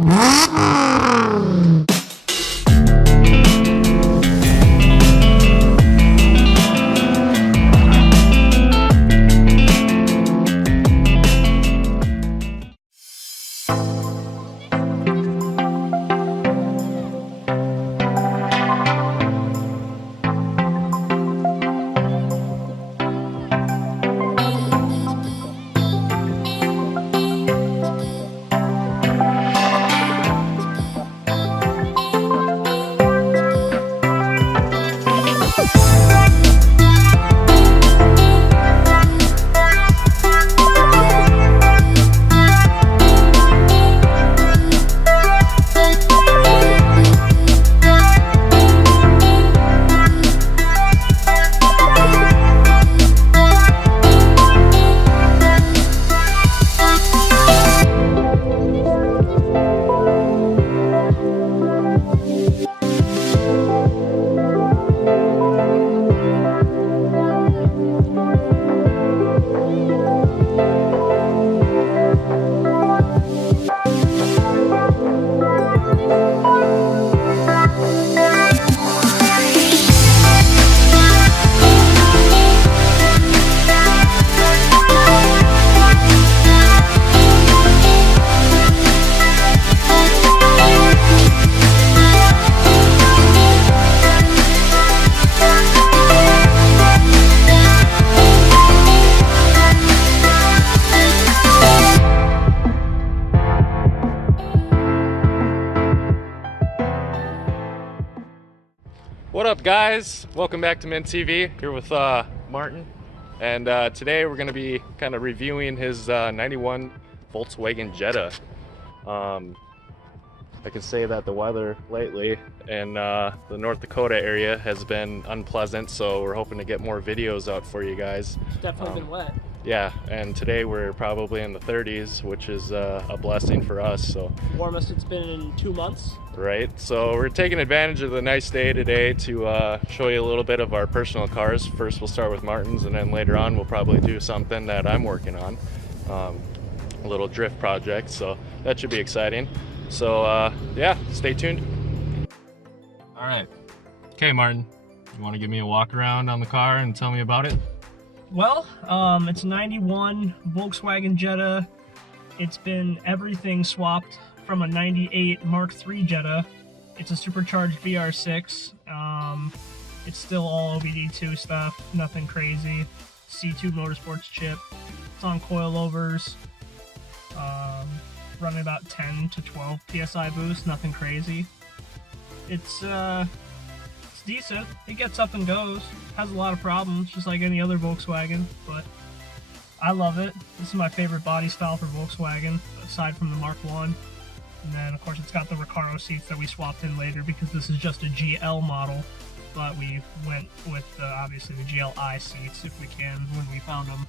What up, guys? Welcome back to Mint TV. Here with Martin, and today we're going to be kind of reviewing his 91 Volkswagen Jetta. I can say that the weather lately in the North Dakota area has been unpleasant, so we're hoping to get more videos out for you guys. It's definitely been wet. Yeah, and today we're probably in the 30s, which is a blessing for us. So warmest it's been in 2 months. Right, so we're taking advantage of the nice day today to show you a little bit of our personal cars. First we'll start with Martin's, and then later on we'll probably do something that I'm working on, a little drift project, so that should be exciting. So yeah, stay tuned. All right, okay, Martin, you want to give me a walk around on the car and tell me about it? Well, it's a 91 Volkswagen Jetta. It's been everything swapped from a 98 Mark III Jetta. It's a supercharged VR6. It's still all OBD2 stuff, nothing crazy. C2 Motorsports chip. It's on coilovers. Running about 10 to 12 PSI boost, nothing crazy. It's decent. It gets up and goes. Has a lot of problems, just like any other Volkswagen, but I love it. This is my favorite body style for Volkswagen, aside from the Mark I. And then, of course, it's got the Recaro seats that we swapped in later because this is just a GL model, but we went with, obviously, the GLI seats if we can when we found them.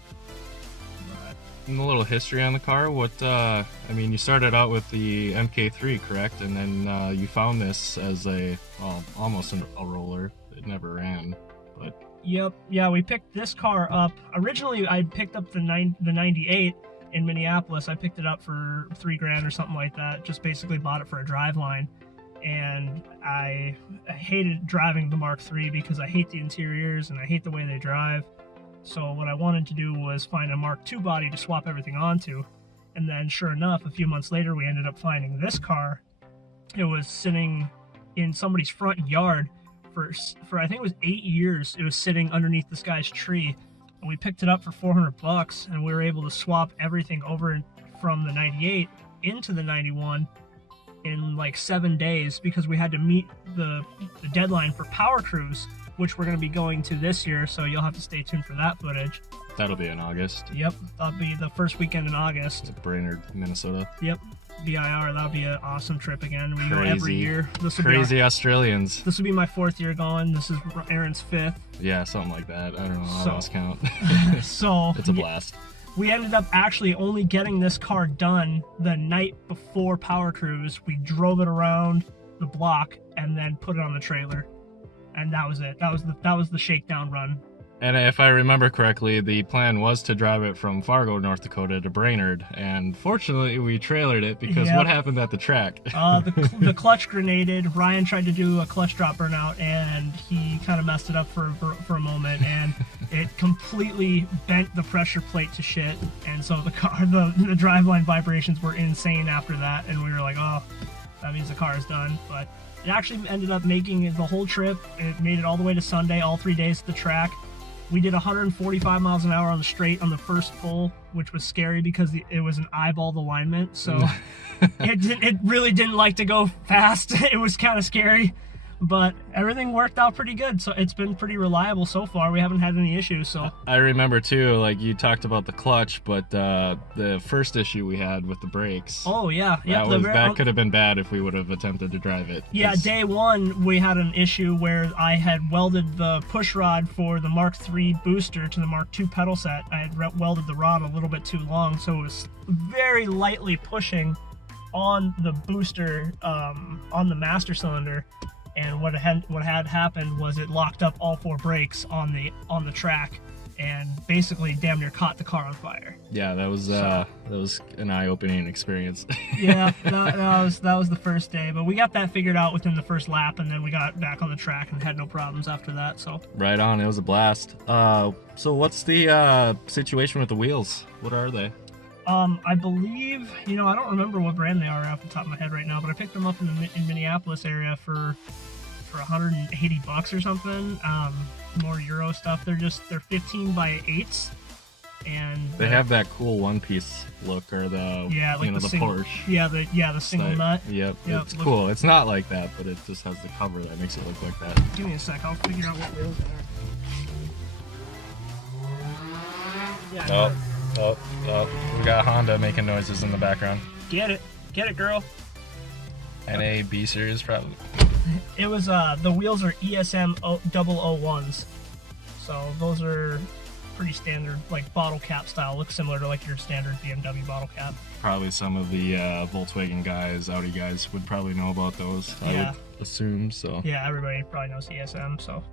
And a little history on the car. What I mean, you started out with the MK3, correct? And then you found this as a, well, almost a roller. It never ran, but... Yep, yeah, we picked this car up. Originally, I picked up the 98 in Minneapolis. I picked it up for $3,000 or something like that. Just basically bought it for a driveline. And I hated driving the Mark III because I hate the interiors and I hate the way they drive. So what I wanted to do was find a Mark II body to swap everything onto. And then sure enough, a few months later, we ended up finding this car. It was sitting in somebody's front yard for I think it was 8 years. It was sitting underneath this guy's tree. And we picked it up for $400 and we were able to swap everything over from the 98 into the 91 in like 7 days because we had to meet the deadline for Power Cruise, which we're going to be going to this year, so you'll have to stay tuned for that footage. That'll be in August. Yep, that'll be the first weekend in August. At Brainerd, Minnesota. Yep, BIR, that'll be an awesome trip again. We go every year. Crazy Australians. This will be my 4th year going. This is Aaron's 5th. Yeah, something like that. I don't know how else count. So it's a blast. We ended up actually only getting this car done the night before Power Cruise. We drove it around the block and then put it on the trailer. And that was it. That was the shakedown run. And if I remember correctly, the plan was to drive it from Fargo, North Dakota to Brainerd, and fortunately we trailered it because Yep. what happened at the track? The clutch grenaded. Ryan tried to do a clutch drop burnout, and he kind of messed it up for a moment, and it completely bent the pressure plate to shit. And so the driveline vibrations were insane after that, and we were like, oh, that means the car is done. But it actually ended up making it the whole trip. It made it all the way to Sunday, all 3 days at the track. We did 145 miles an hour on the straight on the first full, which was scary because it was an eyeballed alignment. So it really didn't like to go fast. It was kind of scary, but everything worked out pretty good. So it's been pretty reliable so far. We haven't had any issues. So I remember too, like you talked about the clutch, but the first issue we had with the brakes. oh yeah, That could have been bad if we would have attempted to drive it. Yeah, day one we had an issue where I had welded the push rod for the Mark III booster to the Mark II pedal set. I had welded the rod a little bit too long, so it was very lightly pushing on the booster on the master cylinder. And what had happened was it locked up all 4 brakes on the track, and basically damn near caught the car on fire. Yeah, that was an eye-opening experience. Yeah, that was the first day, but we got that figured out within the first lap, and then we got back on the track and had no problems after that. So Right on, it was a blast. So what's the situation with the wheels? What are they? I believe, I don't remember what brand they are off the top of my head right now, but I picked them up in Minneapolis area for $180 or something. More Euro stuff. They're 15 by 8s, and They have that cool one-piece look, or the the single, Porsche. Yeah, the single nut. Yep, Yep, it's cool. It's not like that, but it just has the cover that makes it look like that. Give me a sec. I'll figure out what wheels they are. Yeah. Oh, we got Honda making noises in the background. Get it, girl. NA B series probably. It was the wheels are ESM 001s, so those are pretty standard, like bottle cap style. Looks similar to like your standard BMW bottle cap. Probably some of the Volkswagen guys, Audi guys would probably know about those. I would assume so. Yeah, everybody probably knows ESM. So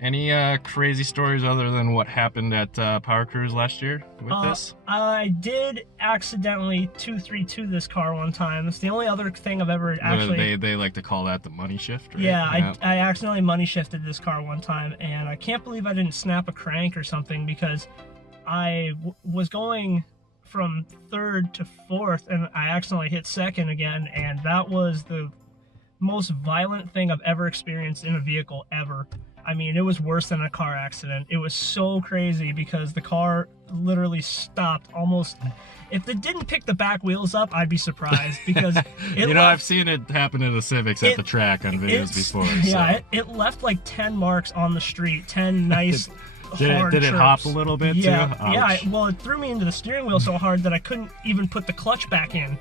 Any crazy stories other than what happened at Power Cruise last year with this? I did accidentally 232 this car one time. It's the only other thing I've ever actually... They like to call that the money shift, right? Yeah, I accidentally money shifted this car one time, and I can't believe I didn't snap a crank or something, because I was going from 3rd to 4th, and I accidentally hit 2nd again, and that was the most violent thing I've ever experienced in a vehicle ever. I mean, it was worse than a car accident. It was so crazy because the car literally stopped almost. If it didn't pick the back wheels up, I'd be surprised, because I've seen it happen to the Civics at the track on videos before. Yeah, it left like 10 marks on the street, 10 nice hard Did it chirps. Hop a little bit too? Yeah. Well, it threw me into the steering wheel so hard that I couldn't even put the clutch back in.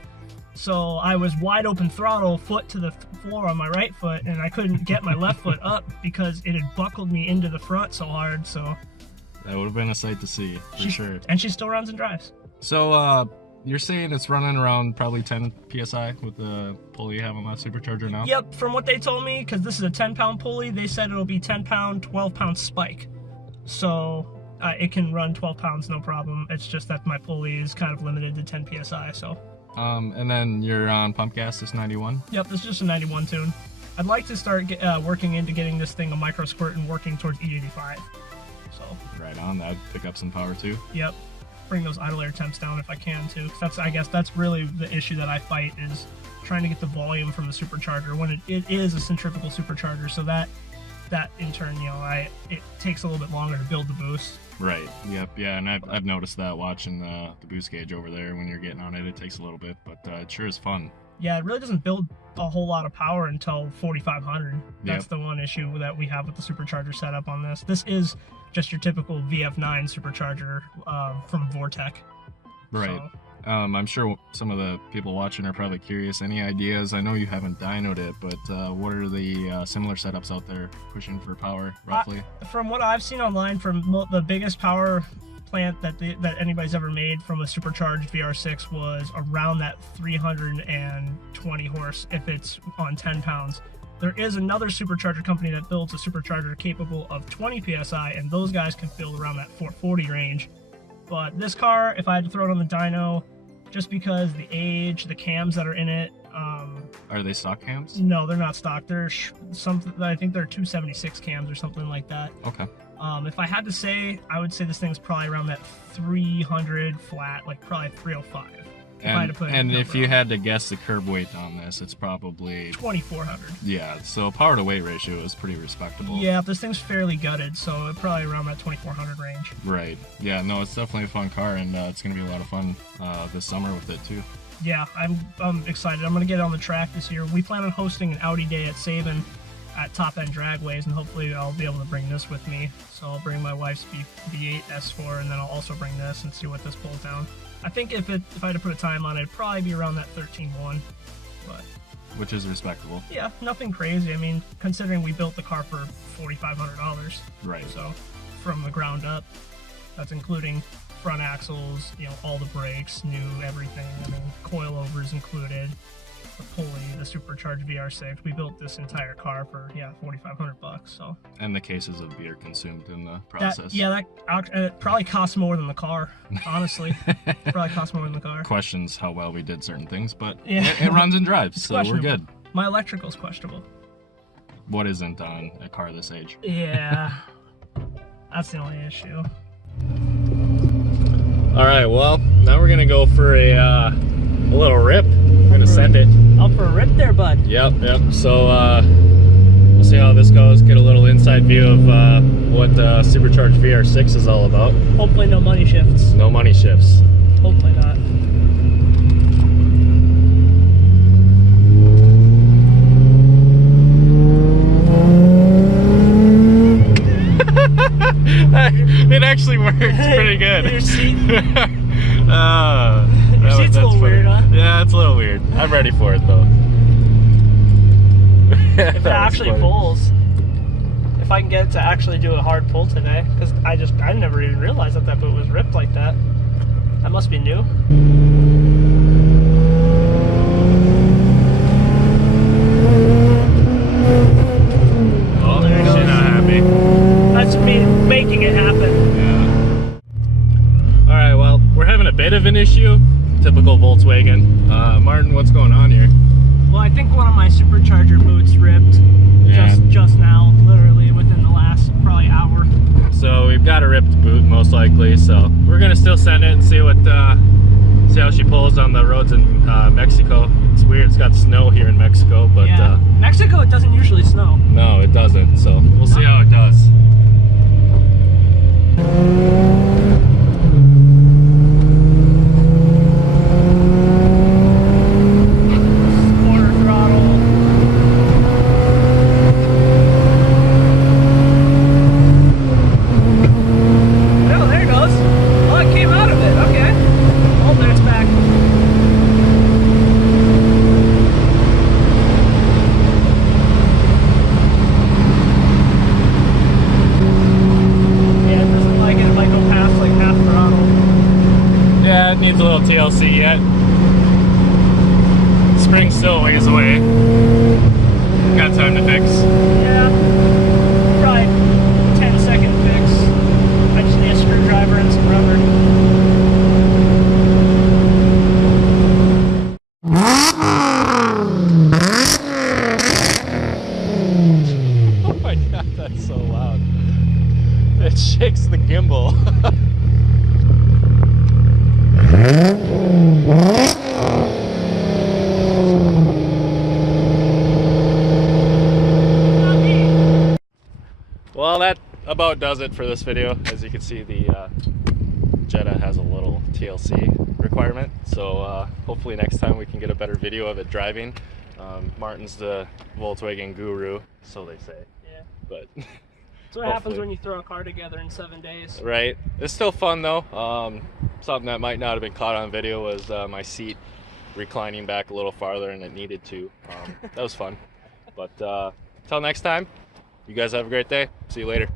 So I was wide open throttle, foot to the floor on my right foot, and I couldn't get my left foot up because it had buckled me into the front so hard. So that would have been a sight to see, for sure. And she still runs and drives. So you're saying it's running around probably 10 PSI with the pulley you have on that supercharger now? Yep, from what they told me, because this is a 10-pound pulley, they said it'll be 10-pound, 12-pound spike. So it can run 12 pounds, no problem. It's just that my pulley is kind of limited to 10 PSI, so... And then you're on pump gas, this 91? Yep, this is just a 91 tune. I'd like to start working into getting this thing a micro squirt and working towards E85. So right on, that'd pick up some power too. Yep, bring those idle air temps down if I can too. I guess that's really the issue that I fight, is trying to get the volume from the supercharger when it is a centrifugal supercharger. So that in turn, it takes a little bit longer to build the boost. Right. Yep. Yeah. And I've noticed that watching the boost gauge over there. When you're getting on it, it takes a little bit, but it sure is fun. Yeah, it really doesn't build a whole lot of power until 4,500. That's the one issue that we have with the supercharger setup on this. This is just your typical VF9 supercharger from Vortec. Right. So, I'm sure some of the people watching are probably curious. Any ideas? I know you haven't dynoed it, but what are the similar setups out there pushing for power, roughly? From what I've seen online, from the biggest power plant that anybody's ever made from a supercharged VR6 was around that 320 horse if it's on 10 pounds. There is another supercharger company that builds a supercharger capable of 20 psi, and those guys can build around that 440 range. But this car, if I had to throw it on the dyno, just because the age, the cams that are in it. Are they stock cams? No, they're not stock. They're something. I think they're 276 cams or something like that. Okay. If I had to say, I would say this thing's probably around that 300 flat, like probably 305. And if you had to guess the curb weight on this, it's probably 2,400. Yeah, so power to weight ratio is pretty respectable. Yeah, this thing's fairly gutted, so it's probably around that 2,400 range. Right. Yeah, no, it's definitely a fun car, and it's going to be a lot of fun this summer with it too. Yeah, I'm excited. I'm going to get it on the track this year. We plan on hosting an Audi Day at Sabin at Top End Dragways, and hopefully I'll be able to bring this with me. So I'll bring my wife's V8 S4, and then I'll also bring this and see what this pulls down. I think if I had to put a time on it, it'd probably be around that 13.1, but which is respectable. Yeah, nothing crazy. I mean, considering we built the car for $4,500. Right. So from the ground up, that's including front axles, you know, all the brakes, new everything. I mean, coilovers included, the pulley, the Supercharged VR6. We built this entire car for $4,500. So. And the cases of beer consumed in the process. It probably costs more than the car. Honestly, probably costs more than the car. Questions how well we did certain things, but yeah. it runs and drives, so we're good. My electrical's questionable. What isn't on a car this age? Yeah, that's the only issue. All right, well, now we're gonna go for a little rip. We're gonna send it. Up for a rip there, bud. Yep. So we'll see how this goes. Get a little inside view of what Supercharged VR6 is all about. Hopefully no money shifts. No money shifts. Hopefully not. It actually works pretty good. Your seat. Your seat's a little weird, huh? Yeah, it's a little weird. I'm ready for it though. If it actually pulls, if I can get it to actually do a hard pull today, because I never even realized that boot was ripped like that. That must be new. Oh, there you go. She's not happy. That's me making it happen. Yeah. All right, well, we're having a bit of an issue. Typical Volkswagen. Martin, what's going on here? Well, I think one of my supercharger boots ripped just now, literally within the last probably hour. So we've got a ripped boot most likely. So we're gonna still send it and see how she pulls on the roads in Mexico. It's weird. It's got snow here in Mexico, but yeah. Mexico, it doesn't usually snow. No, it doesn't. So we'll see how it does. Needs a little TLC yet. Spring's still a ways away. Got time to fix. Yeah, probably 10-second fix. I just need a screwdriver and some rubber. Oh my god, that's so loud. It shakes the gimbal. Well, that about does it for this video. As you can see, the Jetta has a little TLC requirement, so hopefully next time we can get a better video of it driving. Martin's the Volkswagen guru, so they say. Yeah. But that's what happens when you throw a car together in 7 days. Right. It's still fun though. Something that might not have been caught on video was my seat reclining back a little farther, and it needed to. That was fun. But till next time, you guys have a great day. See you later.